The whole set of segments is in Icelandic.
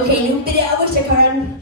Okej, nu blir det översättaren.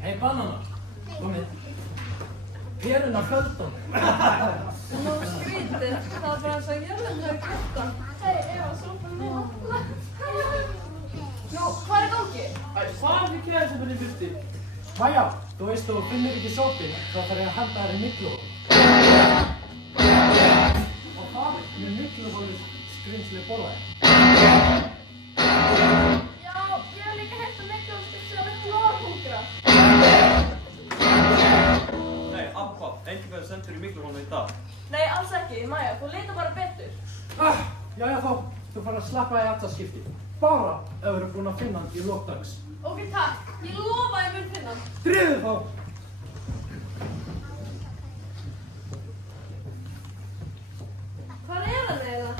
Hej Banana, kom hit. Perorna följt dem. Nå skryter, ta bara så jävla hög klockan. Hej, jag var så på mig. Nå, hvað er gangi? Hvað er kæðið sem verður burti? Maja, þú veist þú finnur ekki sópinn, þá þarf ég að handa þér í miklu. Og það með miklu voru skrimsli borðaði. Já, ég hef líka heyrt miklu skrimsli að vera glóðhungra. Nei, Abba, enginn verður sendur í mikluhónu í dag. Nei, alls ekki, Maja, þú leitar bara betur. Jæja þá, þú fara að slappa í aftaskipti. Bara ef þú eru búin að finna hann í lókdags. Ok, takk. Ég lofa að ég mun finna hann. Dríðu þá! Hvar er hann eiginlega?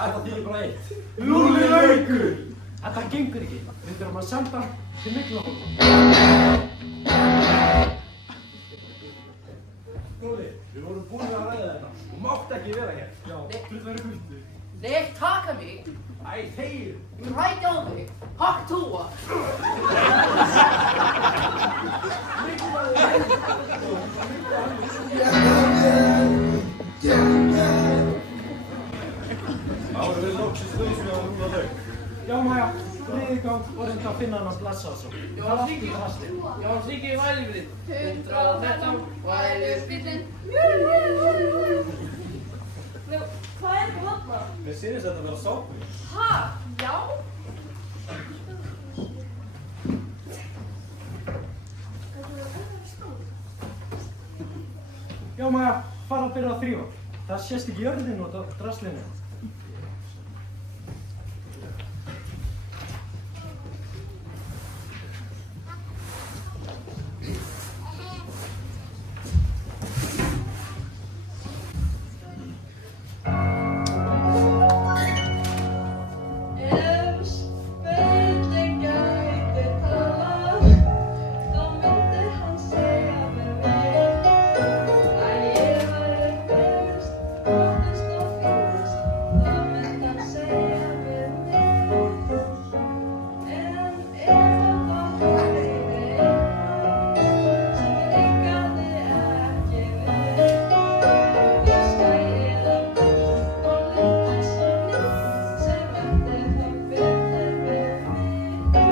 Þetta þýðir bara eitt. Lúlli laukur! Þetta gengur ekki. Við þurfum að senda til Miklahólm. Lúlli, við vorum búin að ræða þetta. Þú mátt ekki vera hér. Já, þú verður burtu. Nej, taka mig. Æ, þegir. Men rætt á mig. Hakk tóa. Það voru við loksins þau sem ég á að rúla lauk. Já, Maja, þriðjugang og reynda að finna hann að blessa þessu. Það er allt í drasli. Jón Siggi Vælibíl. 113 Vælubílinn. Nú, hvað er þetta þarna? Mér sýnist þetta að vera sápu. Ha? Já? Já, Maja, fara að byrja að þrífa. Það sést ekki jörðin út á draslinu. Ef spurning gæti talað, þá myndi hann segja mér við að ég væri best, flottust og fínust, þá myndi hann segja mér við. En ef það væri eitthvað sem líkaði ekki við, viska ég það burt og lítið svo nýtt sem myndi þá betur við því.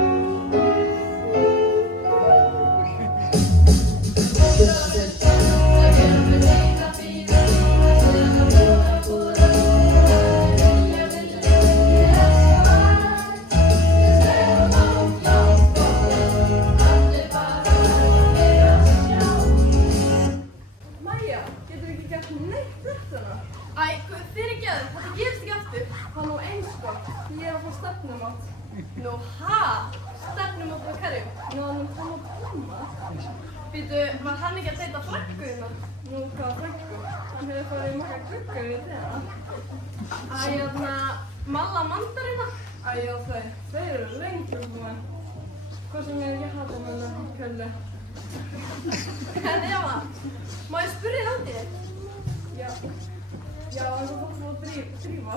Maja, getur ekki gert neitt þetta? Æ, fyrirgeðu, þetta gerist ekki aftur. Það er nú eins sko, ég er að fá stefnumátt. Nú, ha? Stefnumátt með hverju? Nú, hann er að koma. Býtu, var hann ekki að deyta frænku hérna? Nú, hvað frænku? Hann hefur farið í marga gluggar við þeirra. Æ, Malla mandarina. Æ, já, þeir eru lengur búin. Hvað sem ég ekki hata með hennar köllu. En Eva, má ég spyrja þig út í þér? Já, en þú fórst að drífa.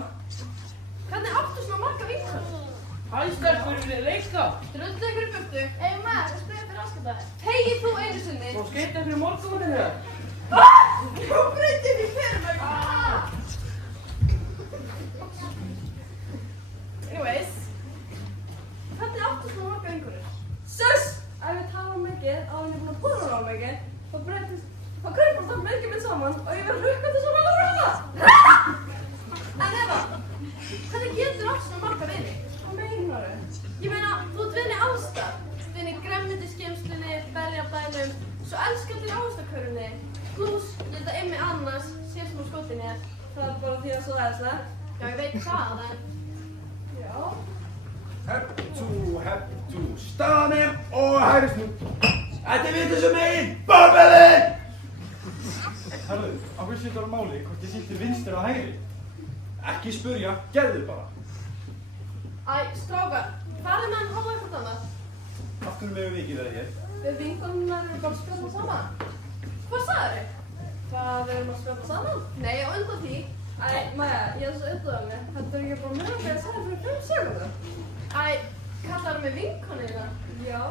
Hvernig áttu svona marga vinkonur? Hæ, stelpur, við leika. Drullu ykkur í burtu. Ey, maður, það spyrir fyrir aðskapæði. Þegi þú einu sinni. Svo skeita fyrir morguninu hér. Þú breytir því fyrir mig. Anyways, hvernig áttu svona marga vinkonur? Suss! Ef við tala mikið, á henni búin að púra á mikið, þá breytist, þá kreipast það mikið mitt saman og ég verð hrukkandi svona að rúða. En Eva, hvernig getur átt svona marga vini? Hvað meinar þau? Ég meina, þú ert vini allstar. Vini grænmetisgeymslunni, berjabænum, svo elskandi ástakörunni. Plús, ég held að Immi annars sé sem á skotinni er. Það er bara því að svo aðeinslega. Já, ég veit það, en Já. Hep-tú, staðan er og hægri snú. Þetta er vitið sem megin, bórbeli! Herðu, á hversu þetta var máli hvort ég sýtti vinstir og hægri? Ekki spurja, gerðu bara. Æ, strákar, farið með hann hóða eitthvað annað. Af hverju megum við ekki vera hér? Við vinkonunnar erum bara að spjalla saman. Hvað sagður þau? Hvað, við erum að spjalla saman? Nei, á undan því. Æ, Maja, ég er svo auðvitað mig. Þetta er ekki bara mjög að segja fyrir 5 sekundum. Æ, kallar það mig vinkonina? Já,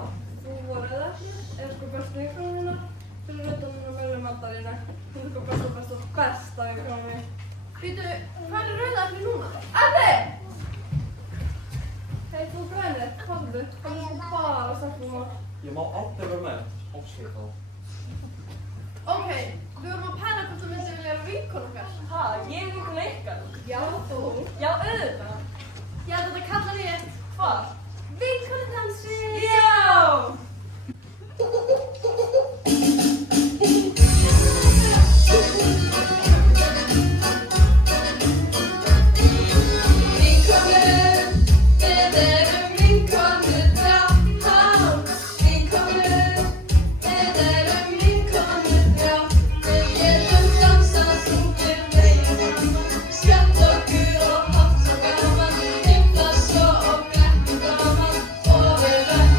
þú voruð ekki. Er sko bestu vinkonina. Fyrir utan hún að verða mandarina. Hún er sko besta vinkonina. Býtu, hvað er rauða allir núna? Eddi! Hei, þú grænir, hvað er þetta? Það er sko bara stelpum og... Ég má aldrei vera með. Óskil þá. Ok, við vorum að pæla hvort þú myndi vilja vera vinkona okkar. Ha, ég er vinkona ykkar? Já, þú? Já, auðvitað. Ég held að þetta kallar ég hvað? Vinkonadansi! Já! Skemmt okkur og haft svo gaman, gifta svo og grænt gaman og við verðum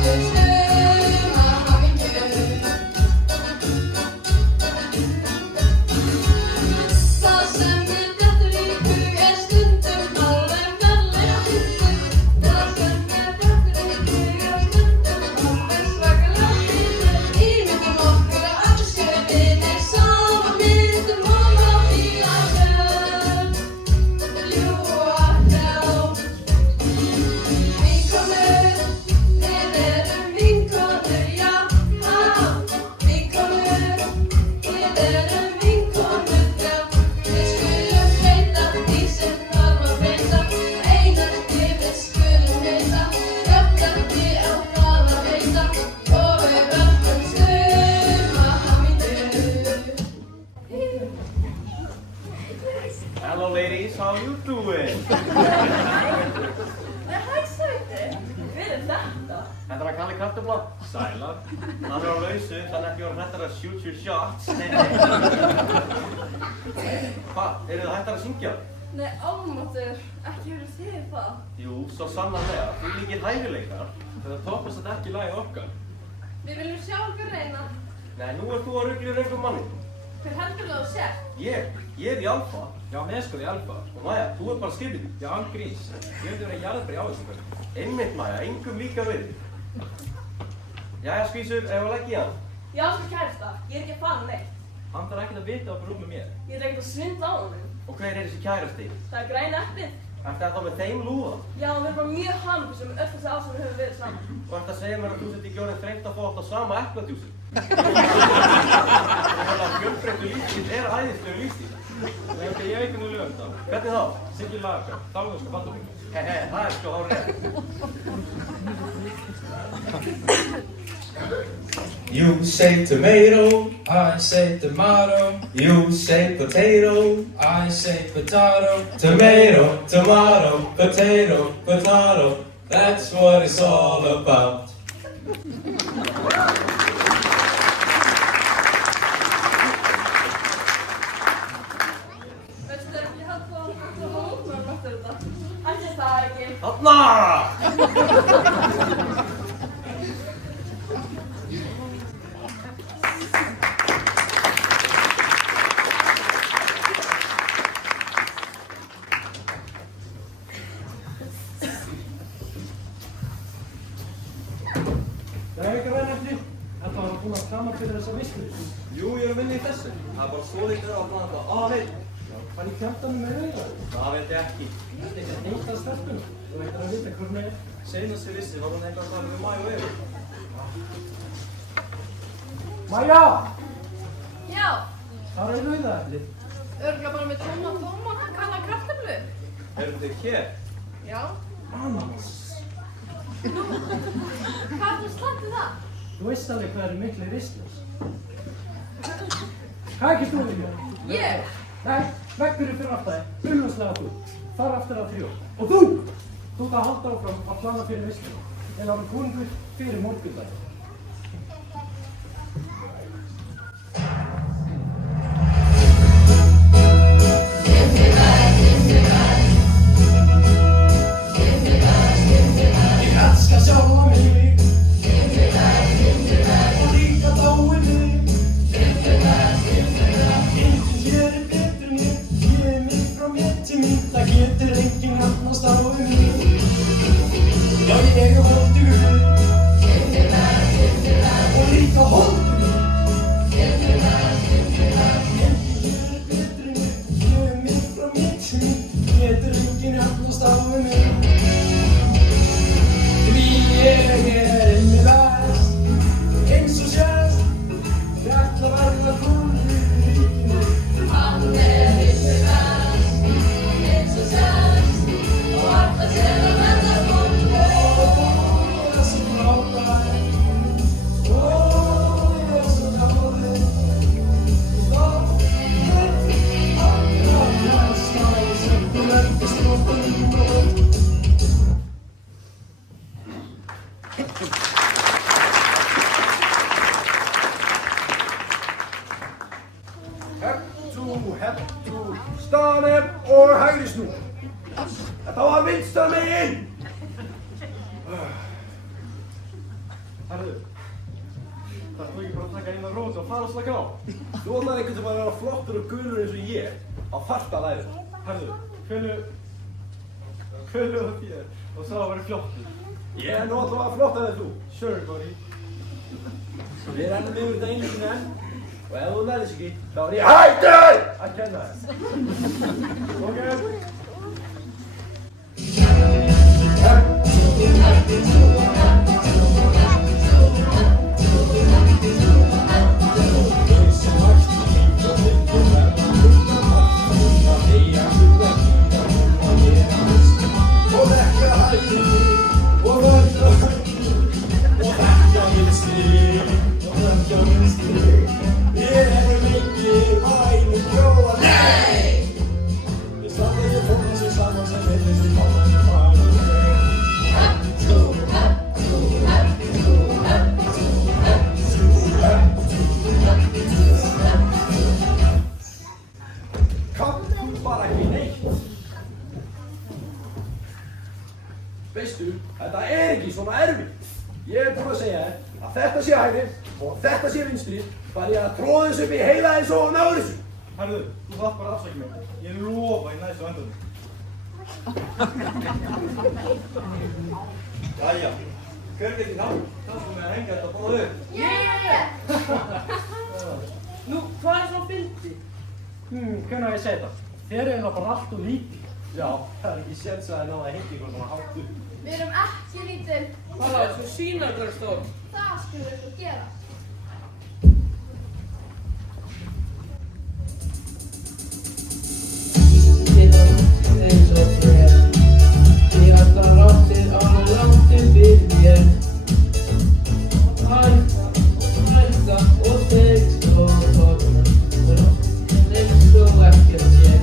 Þetta var Kalli Kartöfla. Sælar. Hann á lausu, þannig ekki voru hættar að shoot your shots. Hvað, eru þið hættar að syngja? Nei, almáttur, ekki verið þið það. Jú, svo sannarlega. Þú líkir hæfileikar. Þetta toppast þetta ekki í lagi okkar. Við viljum sjá ykkur reyna. Nei, nú ert þú að rugla í röngum manni. Hver heldur þú að þú sért? Ég er í alfa. Já, með sko í alfa. Og Maja, þú er bara skipið. Já, gríns. Ég hefði verið jarðbæri á þessu kvöld. Einmitt Maja, engum líka við. Jæja, skvísur, ef að leggja í hann. Já, sko kærasta, ég er ekki að fara neitt. Hann þarf ekkert að vita á brúk með mér. Ég er ekkert að svindla á honum. Og hver er þessi kærasti? Það er græn eplið. Ertu þetta með þeim lúða? Já, við erum bara mjög hamingjusöm með öll þessi ár sem við höfum verið saman. Og ertu að segja mér að þú sett ekki orðin þrengt að fá átt á sama epladjúsi? Þannig að fjölbreyttu lífstíl er æðislegu lífstíl. Nei, ok, ég veit nú lögum þá. Hvernig þá? Siggi Lager, dalvöska bandabík. Það er sko hárið. You say tomato, I say tomato. You say potato, I say potato. Tomato, tomato, potato, potato. That's what it's all about. Veistu, ég held að þú var ótrúlega eftir þetta. Ætli það ekki. Þarna! Það er ekki að ræna eftir. Þetta var búin að kama fyrir þessa veislu. Jú, ég er að vinna í þessu. Það er bara svo þykir að blanda á veit. Var í kjartanum með auðvitað? Það veit ég ekki. Þetta er ekki neitt að stelpunum. Þú ættir að vita hvernig er. Seinast ég vissi var hún eitthvað að tala við Maja og Evu. Maja! Já, Það er auðvitaðeflið. örgulega bara með tóma, kalla kartöflu. Erum þið hér? Já. Ananas. Hvað er það slæmt við það? Þú veist alveg hvað eru miklu ristlurs. Hvað ekki þú við mér? Ég? Nei, vekkurinn fyrir aftæði. Unnvarslega þú. Þar aftur að 3. Og þú! Þú það halda áfram að plana fyrir veistluna. En ára konungur fyrir morgundaginn. Ég elska sjálfa mig. Og líka dáið mig. Enginn hér er betur en ég. Ég er mig frá mér til mín. Það getur enginn hafnast á mig. Já, ég er holdugur. Og líka holdugur. Enginn hér er betur en ég. Ég er mig frá mér til mín. Getur enginn hafnast á mig. Því ég er inni best, eins og sést. Ég ætla að verða konur í ríkinu. Hann er inni best, eins og sést, og ætla sér að verða konungur. Ég er svo frábær, ég er svo góður. Stopp, allra smáð, sem þú lendist nóttunum og Hettu, staðnum og hægri snú. Þetta var vinstra megin. Herðu, það er þú ekki bara að taka eina rót og fara að slaka á. Þú ætlar einhvern veginn að vera flottur og gulur eins og ég á fartalæri. Herðu, hvelu og þér og sá að vera flottur. Ég er nú allavega flottar en þú. Sure, buddy. Við rennum yfir þetta einlíkinu enn. Og ef þú nærðis ekki, þá er ég hættur að kenna þér. Ok. Og þetta hættir og þetta og þetta vinstri og þetta vinstri. Ég er mikið væni bjóða. Nei! Ég standa ég fór þessi saman sem heitir sem áður en farið. er búinn að segja þér að þetta sé hægri og þetta sé vinstri, bara ég að tróða þessu upp í heila eins og náður þessu. Herðu, þú þarf bara að afsækja mig. Ég lofa í næstu endanum. Jæja, hver getur hjálpað með að hengja þetta bóðu upp? Ég! Nú, hvað er svona fyndið? Hvernig á ég að segja þetta? Þeir eru það bara allt og lítið. Já, það er ekki séns að það náða að hengja ykkur svona hátt upp. Við erum ekki lítil. Hvað er svo sýnarlega stór? Það skulum við svo gera. Eins og bref í allar áttir á langt upp fyrir mér. Hætta og tekst og þorna og eins og ekkert sé.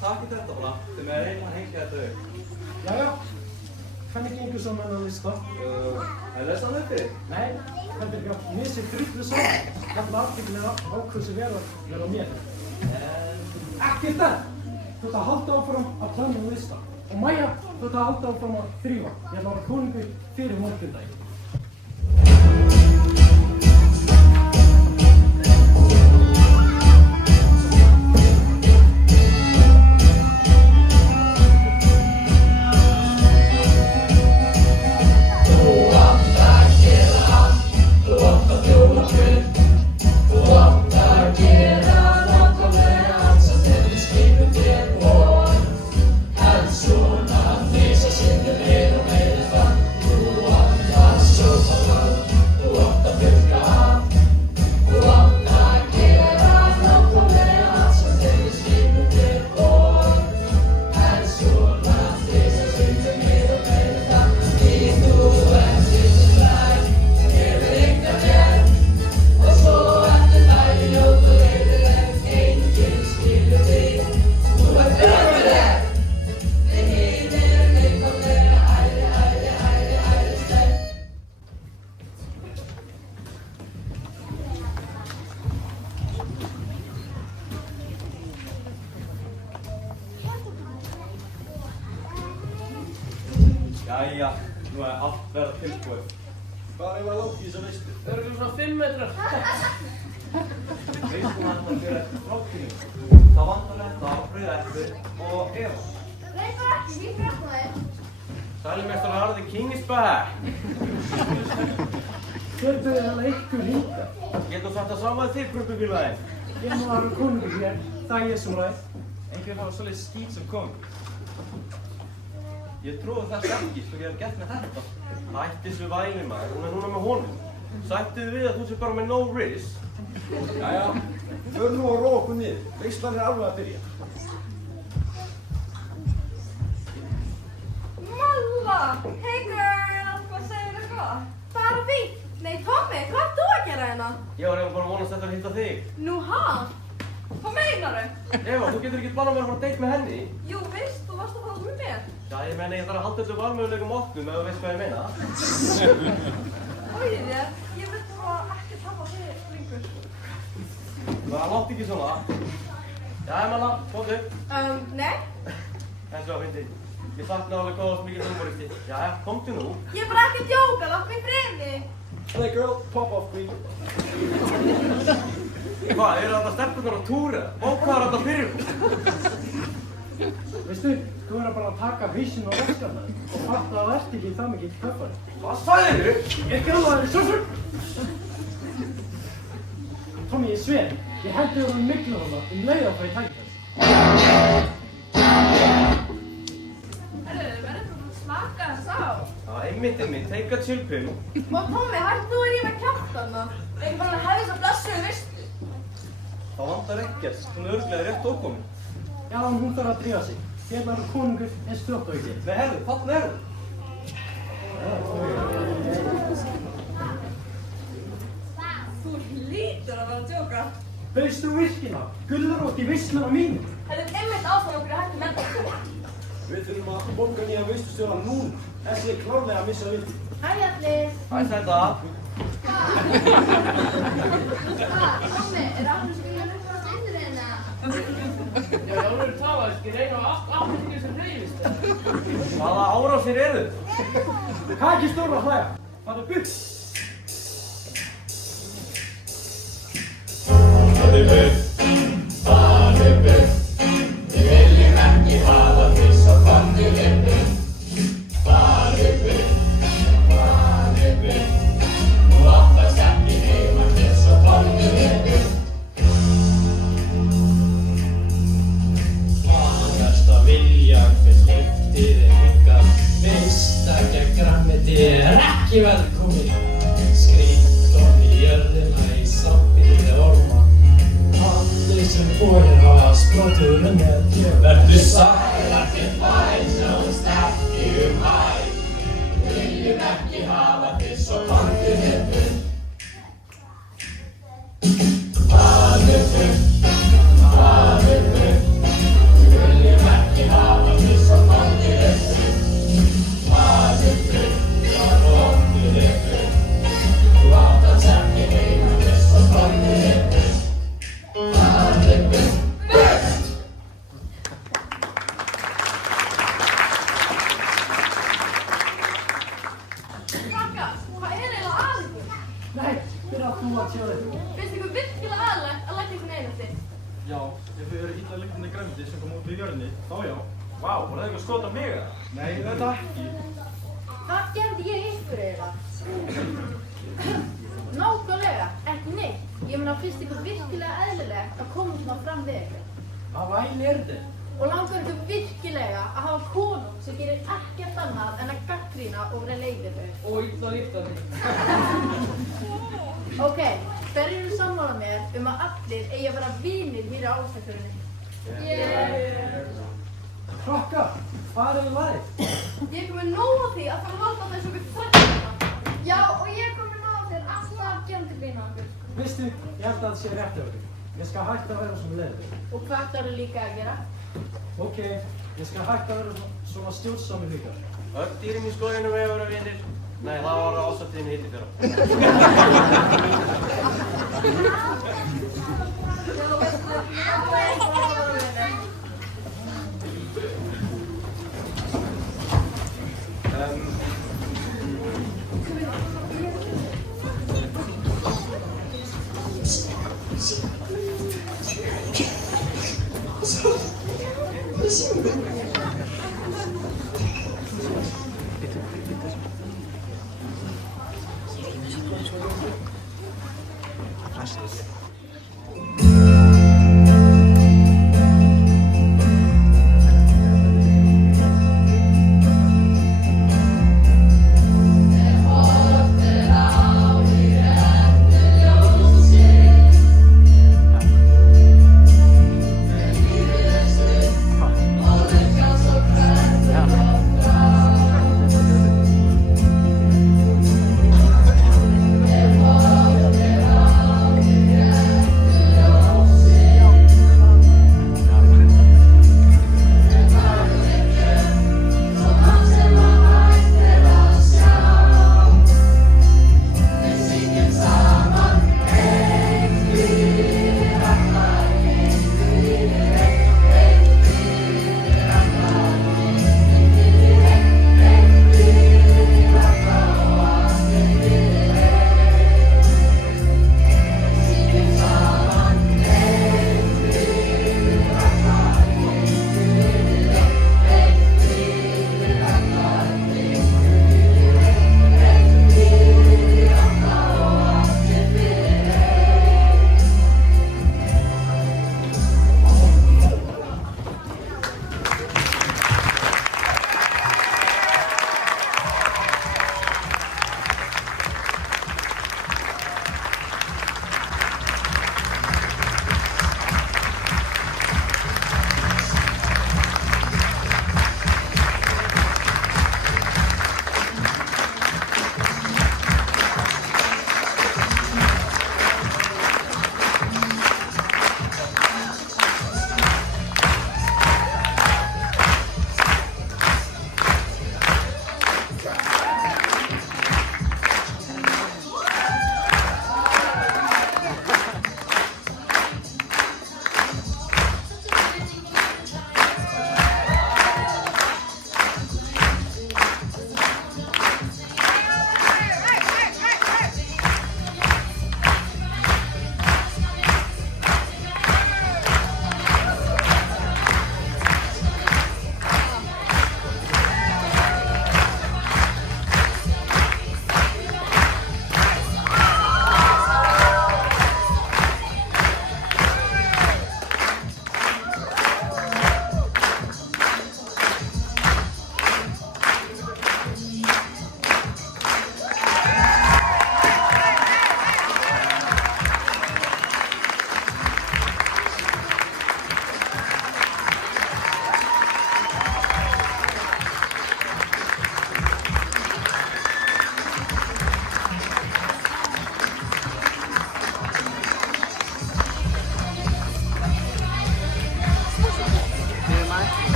Takk fyrir þetta bara, þið með að reyna að hengja þetta upp. Jæja, hvernig gengur svo með þennan lista? Er það stann uppi? Nei, þetta er ekki mér sem drullu saman. Þetta aðtöknin er ákveð sem vera á mér. Ekkert það! Þú ert að halda áfram að plana lista. Og Maja, þú ert að halda áfram að þrífa. Ég ætla að vera konungur fyrir morgundaginn. Jæja, nú er allt verið tilbúið. Hvað er langt í þessu veistu? Það eru svona 5 metrar. Veistum hann að gera eftir frákynning. Það vantar þetta á brauðættur og Eva. Nei, bara ekki, við fyrir það. Sælumestar Harði King is back. Hver byrði hana ykkur hingað? Getur þetta saman þig, gruppufélaginn? Ég má vera konungur hér, það er ég sem ræð. Einhver hafa svolítið skít sem konung. Ég trúi þess ekki svo ég hef gert með þetta. Hætti þessu væli maður, hún er núna með honum. Sættu við að þú sé bara með no risk. Jæja, förum nú að róa okkur niður. Veislan er alveg að byrja. Malla! Hey girl! Hvað segir þú hvað? Bara fínt. Nei, Tommi, hvað ert þú að gera hérna? Ég var bara að vonast þetta að hitta þig. Nú, ha? Hvað meinar þau? Eva, þú getur ekki bara með að fara að date með henni. Jú, veist, þú varst að fara út með mér. Já, ég meina ég þarf að halda þessu valmöguleikum opnum ef þú veist hvað ég meina. Óið þér, ég vil bara ekki tapa þig lengur. Það látt ekki svona. Jæja, Malla, komdu. Nei. Þessu að fyndi. Ég sakna alveg góðast mikið humoristi. Jæja, komdu nú. Ég er bara ekki að djóka, látt mig friði. Hey girl, pop off please. Hvað, eru þetta stelpunar á túra? Og hvað er þetta fyrir? Veistu, þú verður bara að taka hausinn og veskana og fatta að það ert ekki það mikið töffari. Hvað sagðirðu? Ekki alveg að það er svo. Tommi, ég sver, ég hendi þér um miklu hana leið á hvað ég tæki þess. Herru, verður þú slaka þess á? Já, einmitt, take a chill pill. Og Tommi, hættu þú að rífa kjaftan það? vantar ekkert. Hún örugglega rétt ókomin. Já, hún þarf að drífa sig. Hérna er konungur eins fljótt og ekki. Nei, herru, þarna er hún. Þú hlýtur að vera að djóka. Bauðst þú virkina? Gulrót í veisluna mín. Þetta er einmitt ástæðan okkur að hætta með þetta. Við þurfum að borga nýja veistustjóra núna. Þessi er klárlega að missa vildi. Hæ allir. Hæ, þetta. Tommi, er allir sem vilja lukkast á steindur Já, ég alveg tala, ég reyna á allt ekki sem reyfist. Hvaða árásir eru? Það er ekki stóra að hlæja. Það er byggt. Farðu burt, farðu burt. Við viljum ekki hafa þig svo komdu þér burt. Farðu burt, farðu burt. Þú áttast ekki heima þér svo komdu þér burt. Hvað erst að vilja, hver hleypti þér hingað? Veist ekki að grammeti er ekki velkomin. Skrýtt ofan í jörðina í sambýli við orma. Allir sem búið hafa sprótið runnið. Vertu sæl ekki fæn, sjáumst ekki hæ. Viljum ekki hafa þig svo komdu þér burt. Farðu burt, farðu burt. Viljum ekki hafa þig svo komdu þér burt. Farðu burt, komdu þér burt. Þú áttast ekki heima þér svo komdu þér burt. Farðu burt, burt! Krakkar, hvað er eiginlega að ykkur? Nei, byrja þú að sjá þig. Finnst ykkur virkilega aðlegt að leggja ykkur einelti? Já, ef þau eru illa lyktandi grænmeti sem kom út úr jörðinni, þá já. Vá, var það eitthvað skot á mig eða? Nei, þetta ekki. Hvað gerði ég ykkur eiginlega? Nákvæmlega, ekki neitt. Ég meina, finnst ykkur virkilega eðlilegt að koma svona fram við ykkur? Hvað væl er þið? Og langar ykkur virkilega að hafa konung sem gerir ekkert annað en að gagnrýna og vera leiðir þau? Og illa líftandi. Ok, hver eru sammála mér að allir eigi að vera vinir hér á Ásakjörunni? Krakkar, hvað er í lagi? Ég er komið nóg af því að það halda þessu okkur þrættina. Já, og ég er komið nóg af því að alltaf gerandi grína okkur. Veistu, ég held að það sé rétt hjá þér. Ég skal hætta að vera svona leiður. Og hvað ætlarðu líka að gera? Ok, ég skal hætta að vera svona stjórnsamur líka. Öll dýrin í skóginum eiga að vera vinir. Nei, það var ásattíðin hitti fyrra.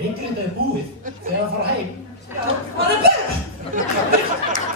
Leikritið er búið. Þegar að fara heim. Já, hvað er best?